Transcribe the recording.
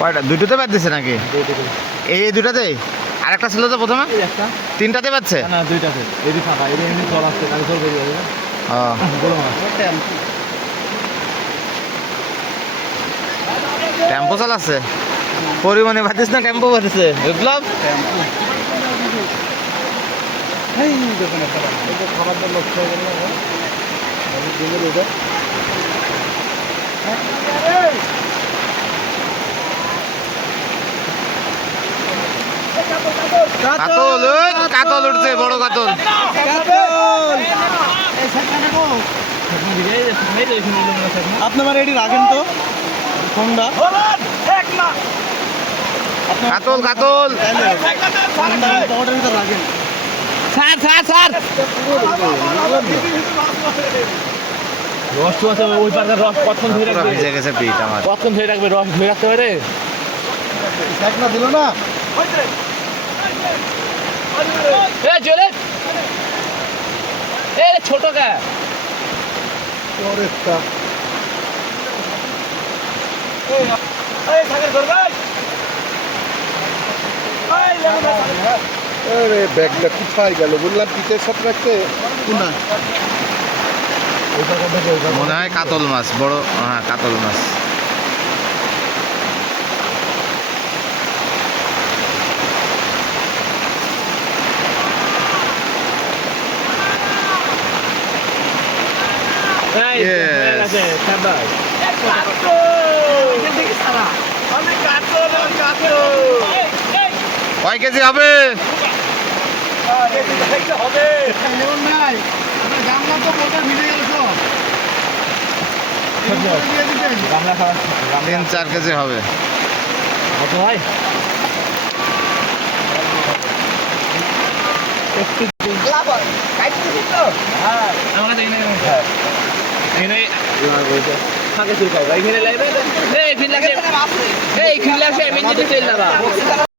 কয়টা? দুটোতে বাদ দিছে নাকি? এই দুটাতে? আর একটা ছিল তো প্রথমে? তিনটাতে পাচ্ছে? না দুইটাতে। এদিকে ফাঁকা, এদিকে এমনি জল আসছে, তাহলে জল বেরিয়ে যাবে। বড় মাছ। টেম্পো চালাচ্ছে পরিমাণে বাতিস না টেম্পো বাতিছে বিপ্লব? খাবার দাবার লক্ষ্য হয়ে গেল না। কাতল কাতল উঠছে, বড় কাতল। আপনারা রেডি রাখেন তো ফোনটা। কাতল কাতল রাখেন। স্যার স্যার স্যার রস তো আছে ওই পাড়ার রস কতক্ষণ ধরে রাখবে? ভিজে গেছে পিঠ আমার। কতক্ষণ ধরে রাখবে? রস ধরে রাখতে পারে? না দিল না। চলে ছোট কা ব্যাগটা কোথায় গেল? বললাম পিঠের সাথে রাখতে। মনে হয় কাতল মাছ, বড়। হ্যাঁ কাতল মাছ। কয় কেজি হবে? তিন চার কেজি হবে। কত হয়? আমাকে